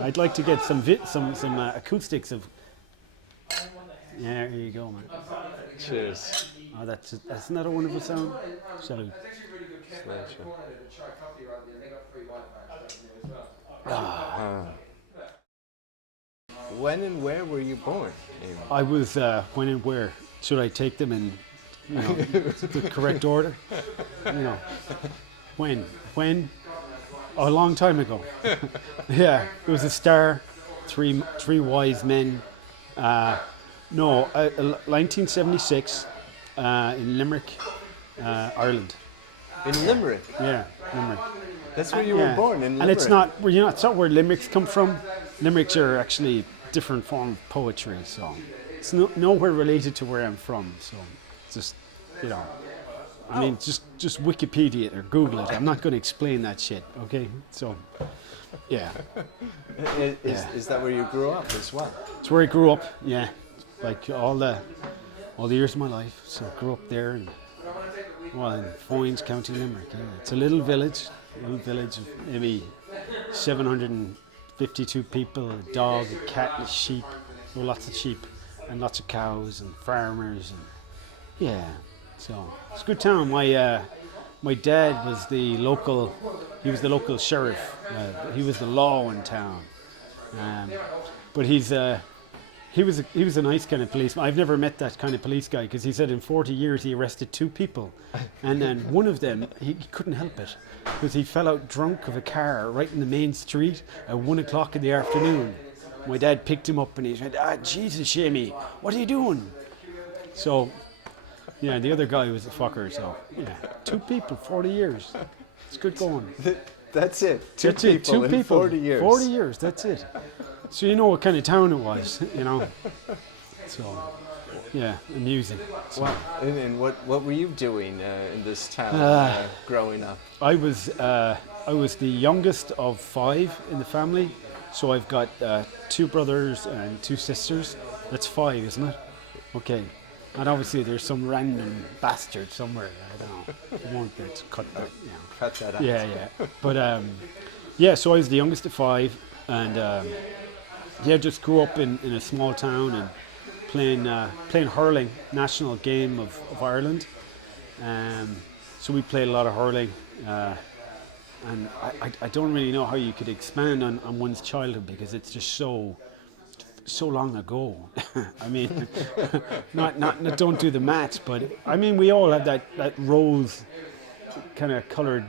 I'd like to get some acoustics of. Yeah, there you go, man. Cheers. Oh, that's not a wonderful sound. Salute. When and where were you born? I was when and where. Should I take them in, the correct order? When? Oh, a long time ago. Yeah, it was a star. Three wise men. 1976 in Limerick, Ireland. In Limerick? Yeah, Limerick. That's where you were born, in Limerick. And it's not where Limericks come from. Limericks are actually different form of poetry, so it's nowhere related to where I'm from. So just, I mean, just Wikipedia it or Google it. I'm not going to explain that shit, okay? So, yeah. Is that where you grew up as well? It's where I grew up, yeah. Like all the years of my life. So I grew up there in Foynes, County Limerick. Yeah. It's a little village of maybe 752 people, a dog, a cat, and a sheep. So lots of sheep and lots of cows and farmers and so it's a good town. My dad was the local sheriff. He was the law in town. But he was a nice kind of policeman. I've never met that kind of police guy because he said in 40 years he arrested 2 people, and then one of them he couldn't help it because he fell out drunk of a car right in the main street at 1 o'clock in the afternoon. My dad picked him up and he said, Jesus, Shamey, what are you doing? So, yeah, the other guy was a fucker. So, yeah, 2 people, 40 years. It's good going. That's it. Two people in 40 years. 40 years, that's it. So you know what kind of town it was, So, yeah, amusing. So, wow. And what were you doing in this town growing up? I was the youngest of 5 in the family. So I've got 2 brothers and 2 sisters. That's 5, isn't it? Okay. And obviously there's some random bastard somewhere. I don't know. I won't get cut that. Cut that out. Yeah. But so I was the youngest of 5, and just grew up in a small town and playing hurling, national game of Ireland. So we played a lot of hurling, and I don't really know how you could expand on one's childhood because it's just so long ago. I mean, not don't do the maths, but I mean we all had that rose kind of colored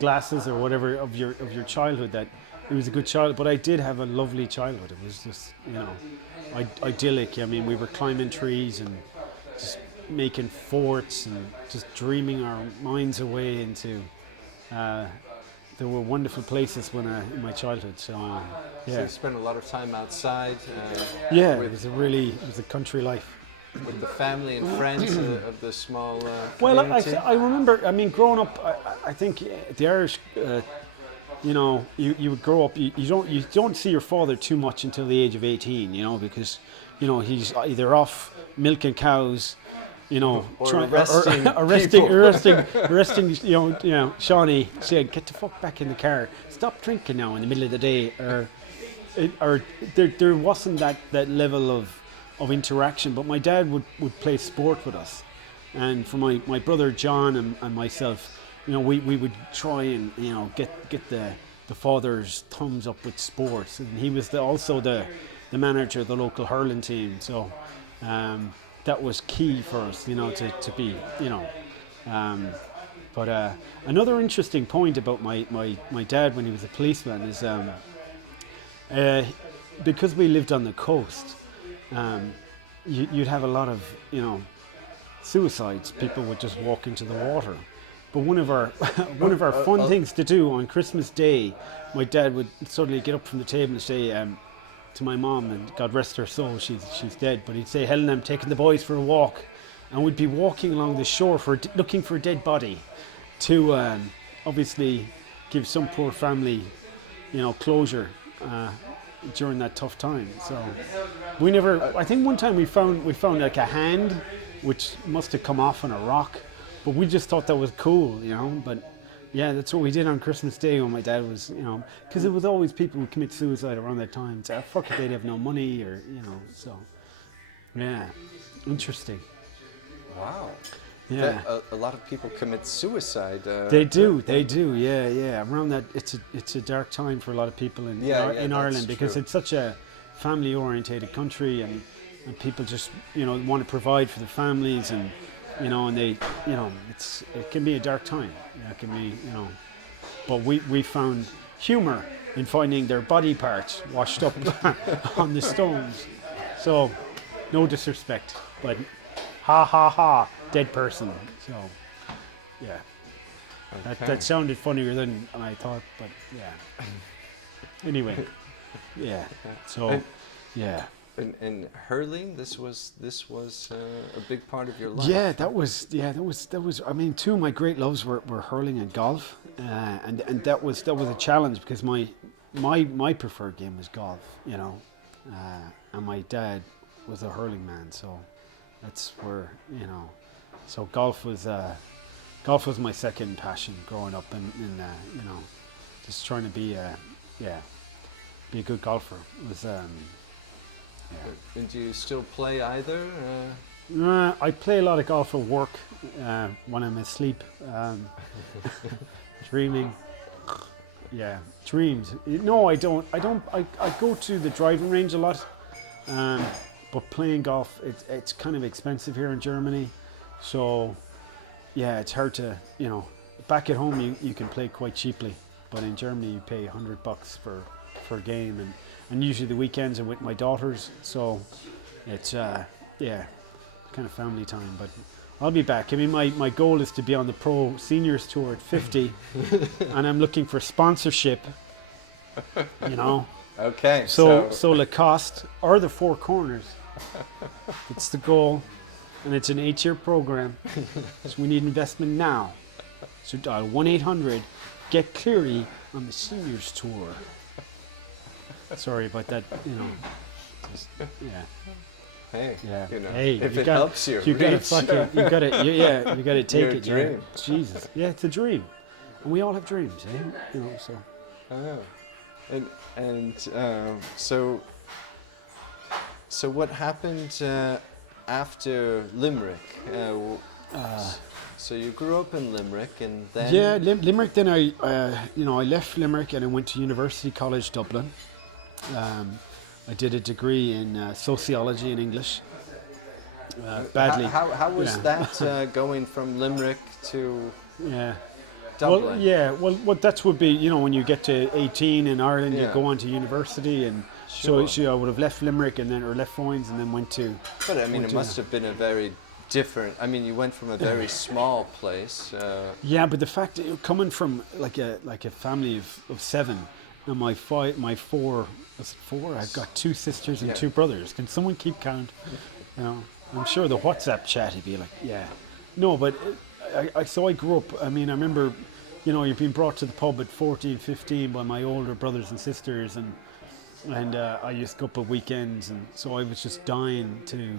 glasses or whatever of your childhood that. It was a good childhood, but I did have a lovely childhood. It was just, idyllic. I mean, we were climbing trees and just making forts and just dreaming our minds away into. There were wonderful places in my childhood. So, yeah. So you spent a lot of time outside. It was a country life. With the family and friends of the small. Well, community? I remember. I mean, growing up, I think the Irish. You would grow up. You don't see your father too much until the age of 18. Because he's either off milking cows, or arresting. Shawnee said, "Get the fuck back in the car. Stop drinking now in the middle of the day." Or there wasn't that level of interaction. But my dad would play sport with us, and for my brother John and myself. We would try and get the father's thumbs up with sports, and he was also the manager of the local hurling team. So that was key for us, to be, But another interesting point about my dad when he was a policeman is because we lived on the coast, you'd have a lot of suicides. People would just walk into the water. But one of our fun things to do on Christmas Day, my dad would suddenly get up from the table and say to my mom, and God rest her soul, she's dead, but he'd say, "Helen, I'm taking the boys for a walk," and we'd be walking along the shore looking for a dead body to obviously give some poor family, closure during that tough time. So we never. I think one time we found like a hand, which must have come off on a rock. But we just thought that was cool, But Yeah, that's what we did on Christmas Day when my dad was, because it was always people who commit suicide around that time. So, fuck it, they'd have no money or, so. Yeah, interesting. Wow. Yeah. A lot of people commit suicide. They do, yeah. Around that, it's a dark time for a lot of people in Ireland because it's such a family-orientated country and people just, want to provide for their families and, and they, it can be a dark time. Yeah, it can be, but we found humor in finding their body parts washed up on the stones. So, no disrespect, but ha ha ha, dead person. So, yeah. Okay. That sounded funnier than I thought, but yeah. Anyway, yeah. So, yeah. And hurling, this was a big part of your life. Yeah, that was. I mean, two of my great loves were hurling and golf, and that was a challenge because my preferred game was golf, and my dad was a hurling man, so that's where so golf was my second passion growing up, and just trying to be a good golfer. It was And do you still play either? I play a lot of golf for work when I'm asleep, dreaming. Yeah, dreams. No, I don't. I go to the driving range a lot, but playing golf, it's kind of expensive here in Germany, so yeah, it's hard to, back at home you can play quite cheaply, but in Germany you pay $100 for a game, and usually the weekends are with my daughters, so it's kind of family time. But I'll be back. I mean, my goal is to be on the Pro Seniors Tour at 50, and I'm looking for sponsorship. Okay. So Lacoste or the Four Corners. It's the goal, and it's an 8-year program. So we need investment now. So dial 1-800 Cleary on the Seniors Tour. Sorry about that, just, yeah. Hey, yeah. Hey, if it helps you, you gotta take it. Dream. Yeah. Jesus, yeah, it's a dream, and we all have dreams, So. Oh, and so what happened after Limerick? So you grew up in Limerick, and then Limerick. Then I left Limerick and I went to University College Dublin. I did a degree in sociology and English. Badly. How was that going from Limerick to Dublin? Well, that would be, when you get to 18 in Ireland, you go on to university, and sure. So I would have left Limerick or left Foynes and then went to. But I mean, it must have been a very different. I mean, you went from a very small place. Yeah, but the fact coming from like a family of 7. And my four, was it 4? I've got 2 sisters and 2 brothers. Can someone keep count? I'm sure the WhatsApp chat would be like, yeah. No, but I grew up, I mean, I remember, you've been brought to the pub at 14, 15 by my older brothers and sisters, and I used to go up at weekends, and so I was just dying to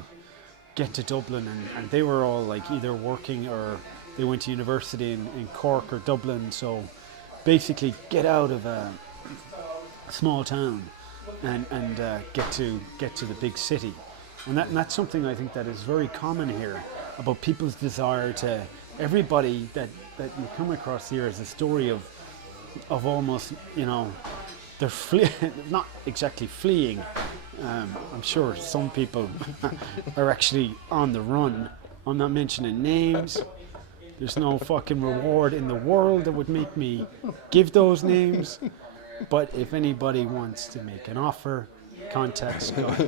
get to Dublin, and they were all like either working or they went to university in Cork or Dublin, so basically get out of a small town and get to the big city, and that's something I think that is very common here about people's desire to. Everybody that you come across here is a story of almost, they're not exactly fleeing. I'm sure some people are actually on the run. I'm not mentioning names. There's no fucking reward in the world that would make me give those names. But if anybody wants to make an offer, contact Scott.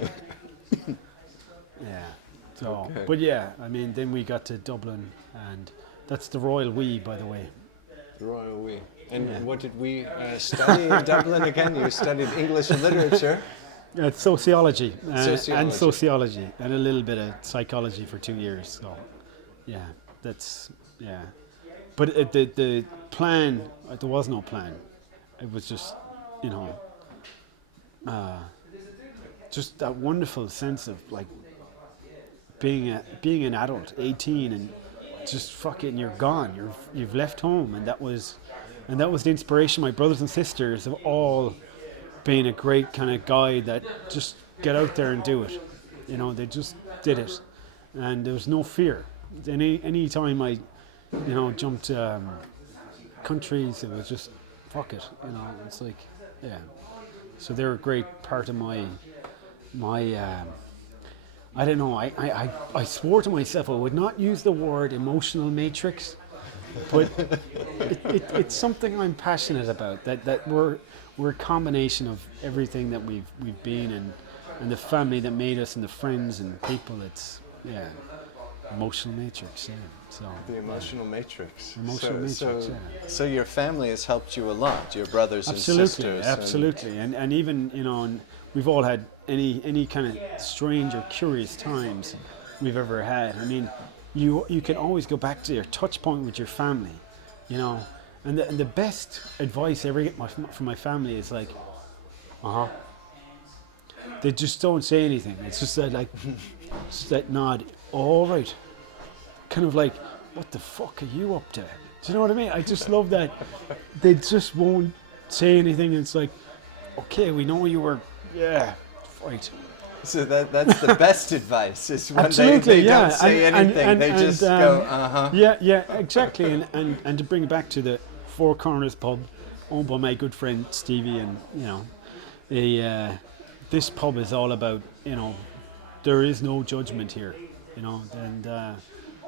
Yeah. So, okay. But yeah, I mean, then we got to Dublin, and that's the Royal We, by the way. The Royal We. And what did we study in Dublin again? You studied English and literature. Sociology. And sociology, and a little bit of psychology for 2 years. So, yeah, that's, yeah. But the plan, there was no plan. It was just, just that wonderful sense of like being an adult, 18, and just fuck it, and you're gone. You've left home, and that was the inspiration. My brothers and sisters have all been a great kind of guide that just get out there and do it. You know, they just did it, and there was no fear. Any time I, you know, jumped countries, it was just fuck it. You know, it's like, yeah. So they're a great part of my I don't know, I swore to myself I would not use the word emotional matrix, but it's something I'm passionate about, that we're a combination of everything that we've been, and the family that made us, and the friends and people. It's, yeah, emotional matrix, yeah. So the emotional matrix. Emotional matrix, yeah. So your family has helped you a lot, your brothers and sisters. Absolutely. And even, you know, and we've all had any kind of strange or curious times we've ever had. I mean, you can always go back to your touch point with your family, you know. And the best advice I ever get from my family is like, they just don't say anything. It's just that, like, just that nod. All right. Kind of like, what the fuck are you up to? Do you know what I mean? I just love that they just won't say anything. It's like, okay, we know you were, yeah, right. So that's the best advice, is when Absolutely, they don't say anything, they just go, uh-huh. Yeah, exactly. And to bring it back to the Four Corners pub, owned by my good friend Stevie, and, you know, this pub is all about, you know, there is no judgment here, you know, and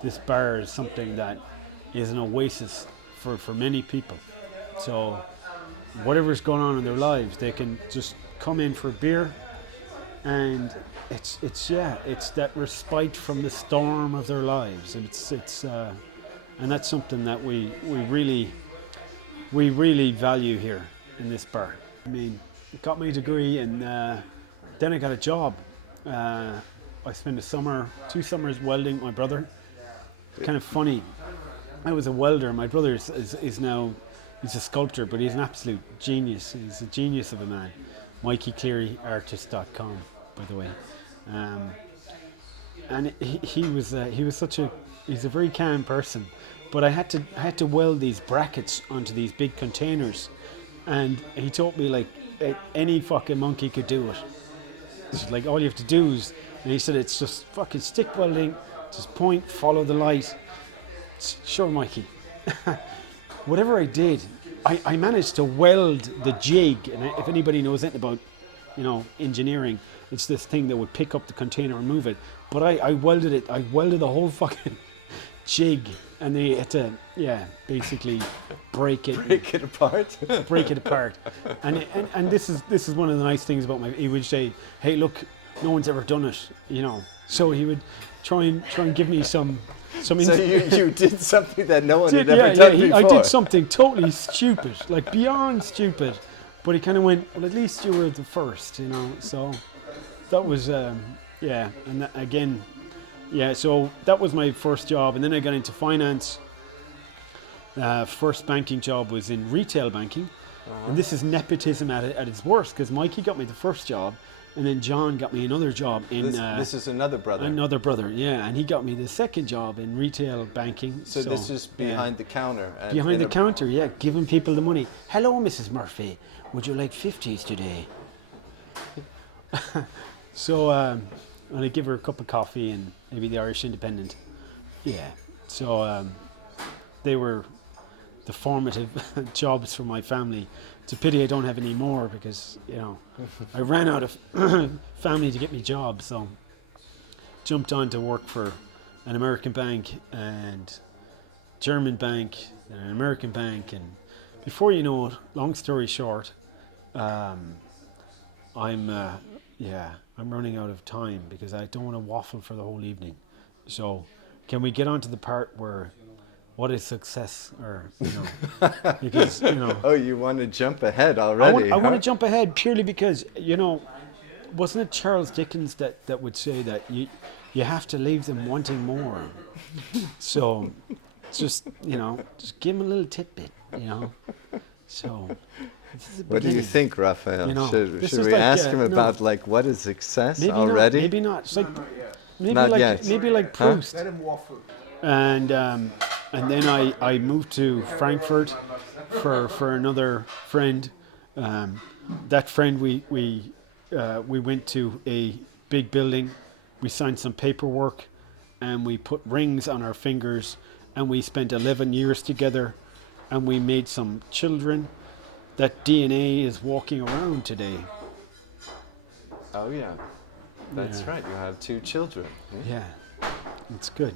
this bar is something that is an oasis for many people. So whatever's going on in their lives, they can just come in for a beer, and it's that respite from the storm of their lives. And and that's something that we really value here in this bar. I mean, I got my degree, and then I got a job. I spent 2 summers welding my brother. Kind of funny. I was a welder. My brother is now, he's a sculptor, but he's an absolute genius. He's a genius of a man. Mikey Cleary, artist.com, by the way. And he's a very calm person. But I had to weld these brackets onto these big containers, and he told me, like, any fucking monkey could do it. It's like, all you have to do is, and he said, it's just fucking stick welding, just point, follow the light. Sure, Mikey. Whatever I did, I managed to weld the jig, and if anybody knows anything about, you know, engineering, it's this thing that would pick up the container and move it. But I welded it. I welded the whole fucking jig, and they had to, basically break it apart. Break it apart. And this is one of the nice things about he would say, hey, look, no one's ever done it, you know. So he would try and give me some. So you did something that no one had ever done before. I did something totally stupid, like beyond stupid. But he kind of went, well, at least you were the first, you know. So that was, and that, again, so that was my first job. And then I got into finance. First banking job was in retail banking. And this is nepotism at its worst, because Mikey got me the first job, and then John got me another job in... This is another brother. Another brother, yeah. And he got me the second job in retail banking. So this is behind the counter. Behind the counter, yeah. Giving people the money. Hello, Mrs. Murphy. Would you like 50s today? So, and I give her a cup of coffee and maybe the Irish Independent. Yeah. So, they were the formative jobs for my family. It's a pity I don't have any more, because, you know, I ran out of family to get me jobs, so jumped on to work for an American bank and German bank and an American bank, and before you know it, long story short, I'm running out of time because I don't want to waffle for the whole evening. So can we get on to the part where what is success, or, you know, because, you know. Oh, you want to jump ahead already? I want to jump ahead purely because, you know, wasn't it Charles Dickens that would say that you have to leave them wanting more? So just, you know, just give them a little tidbit, you know. So what do you think, Raphael? You know, should we ask him about, like, what is success maybe already? Maybe not. It's like, Not yet. Maybe like Proust. Let him waffle. and then I moved to Frankfurt for another friend. That friend we went to a big building. We signed some paperwork, and we put rings on our fingers, and we spent 11 years together, and we made some children. That DNA is walking around today. Oh yeah, that's Yeah. right. You have 2 children. Yeah, it's good.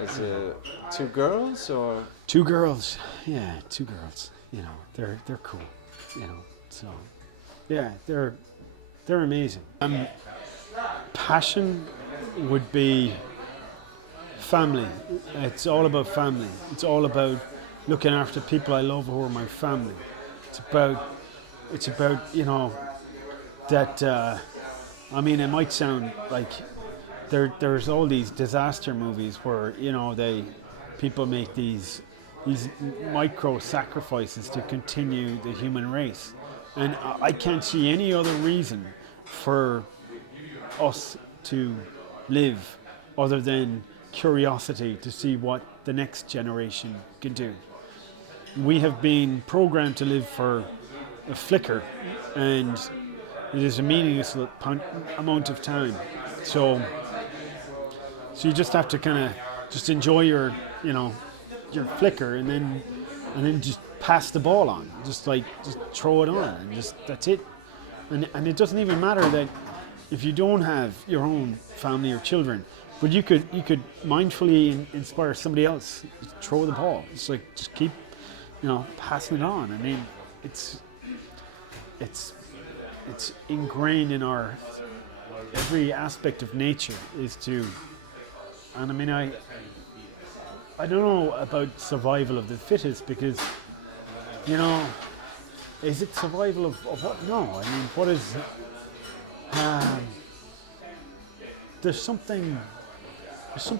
Is it 2 girls or? 2 girls. Yeah, 2 girls. You know, they're cool. You know, so yeah, they're amazing. Passion would be family. It's all about family. It's all about looking after people I love who are my family. It's about you know that. I mean, it might sound like there's all these disaster movies where you know people make these micro sacrifices to continue the human race, and I can't see any other reason for us to live other than curiosity to see what the next generation can do. We have been programmed to live for a flicker, and it is a meaningless amount of time. So you just have to kind of just enjoy your flicker, and then just pass the ball on, just throw it on, and just that's it. And it doesn't even matter that if you don't have your own family or children, but you could mindfully inspire somebody else. Just throw the ball. It's like just keep passing it on. I mean, it's ingrained in our every aspect of nature is to. And I mean, I don't know about survival of the fittest, because is it survival of what? No, I mean, what is? There's something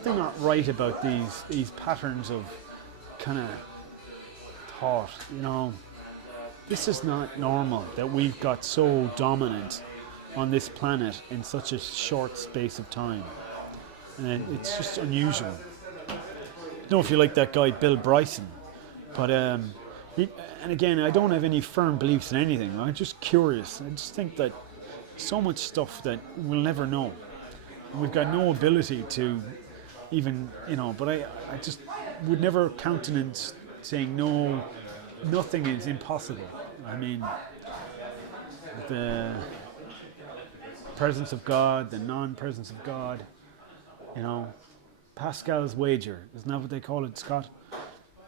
not right about these patterns of kind of thought. This is not normal that we've got so dominant on this planet in such a short space of time, and it's just unusual. I don't know if you like that guy Bill Bryson, but and again, I don't have any firm beliefs in anything. I'm just curious. I just think that so much stuff that we'll never know. And we've got no ability to even, but I just would never countenance saying no, nothing is impossible. I mean, the presence of God, the non-presence of God, Pascal's wager, isn't that what they call it, Scott?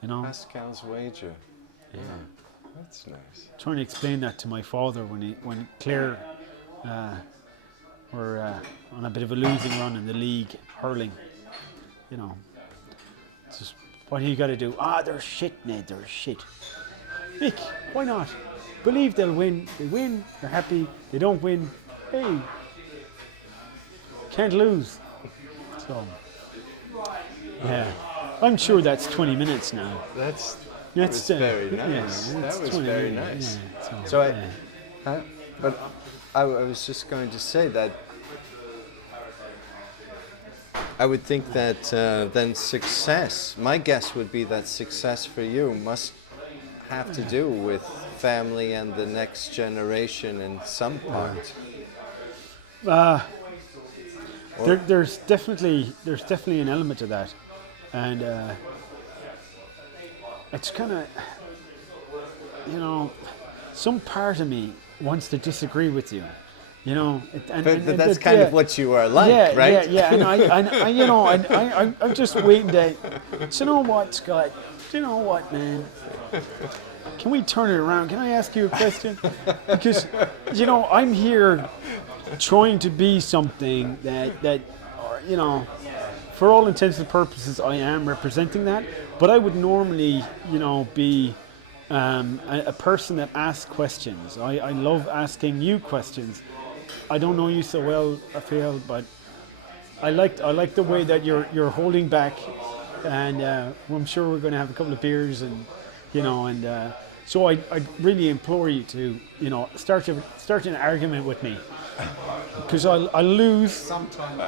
Pascal's wager. Yeah. That's nice. Trying to explain that to my father when Claire were on a bit of a losing run in the league, hurling. It's just, what do you got to do? They're shit, Ned, they're shit. Mick, why not? Believe they'll win. They win, they're happy. They don't win, hey, can't lose. So, yeah, I'm sure that's 20 minutes now. That's very nice. Yeah, that was very nice. Yeah, But I was just going to say that I would think that then success, my guess would be that success for you must have to do with family and the next generation in some part. There's definitely an element to that, and it's kind of some part of me wants to disagree with you, but that's kind of what you are like, right? Yeah, and I'm just waiting to. Do you know what, Scott? Do you know what, man? Can we turn it around? Can I ask you a question? Because I'm here trying to be something that for all intents and purposes, I am representing that. But I would normally, be a person that asks questions. I love asking you questions. I don't know you so well, I feel, but I like the way that you're holding back, and I'm sure we're going to have a couple of beers, and so I really implore you to start an argument with me, because I'll lose. Sometime.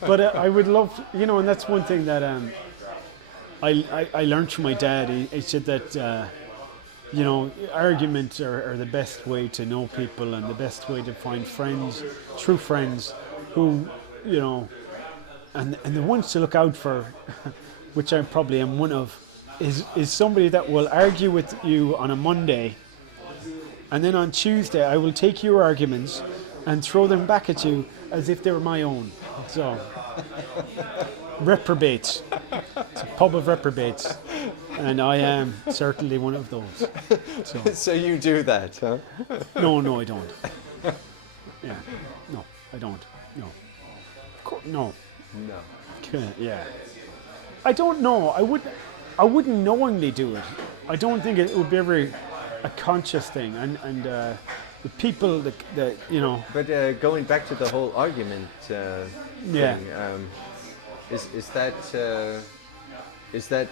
But I would love, and that's one thing that I learned from my dad. He said that, arguments are the best way to know people and the best way to find friends, true friends, who, and the ones to look out for, which I probably am one of, is somebody that will argue with you on a Monday, and then on Tuesday I will take your arguments and throw them back at you as if they were my own. So, reprobates. It's a pub of reprobates. And I am certainly one of those. So you do that, huh? No, I don't. Yeah, no, I don't. No. No. No. Yeah. I don't know. I wouldn't knowingly do it. I don't think it would be ever a conscious thing. And the people that But going back to the whole argument Yeah. thing, is that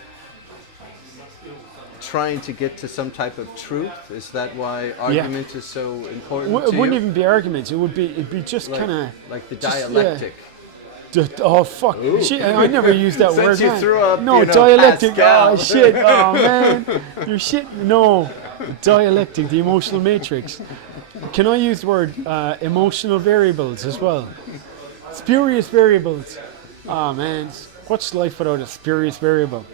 trying to get to some type of truth? Is that why argument is so important it to wouldn't you? even be arguments. It'd be just kind of like the just, dialectic. Oh fuck! Shit, I never used that Since word. you Man. threw up, no dialectic. Pascal. Oh shit! Oh man, you're shit. No, dialectic, the emotional matrix. Can I use the word emotional variables as well? Spurious variables. Oh man, what's life without a spurious variable?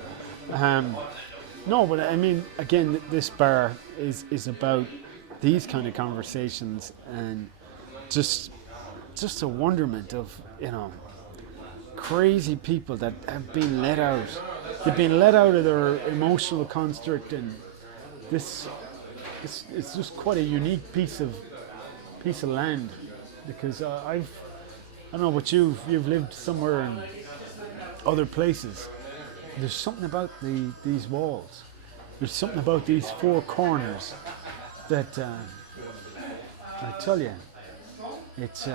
No, but I mean, again, this bar is about these kind of conversations and just a wonderment of crazy people that have been let out. They've been let out of their emotional construct, and it's just quite a unique piece of land, because I don't know, but you've lived somewhere in other places. There's something about these walls. There's something about these four corners that I tell you, it's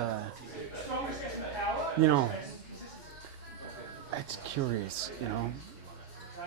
it's curious,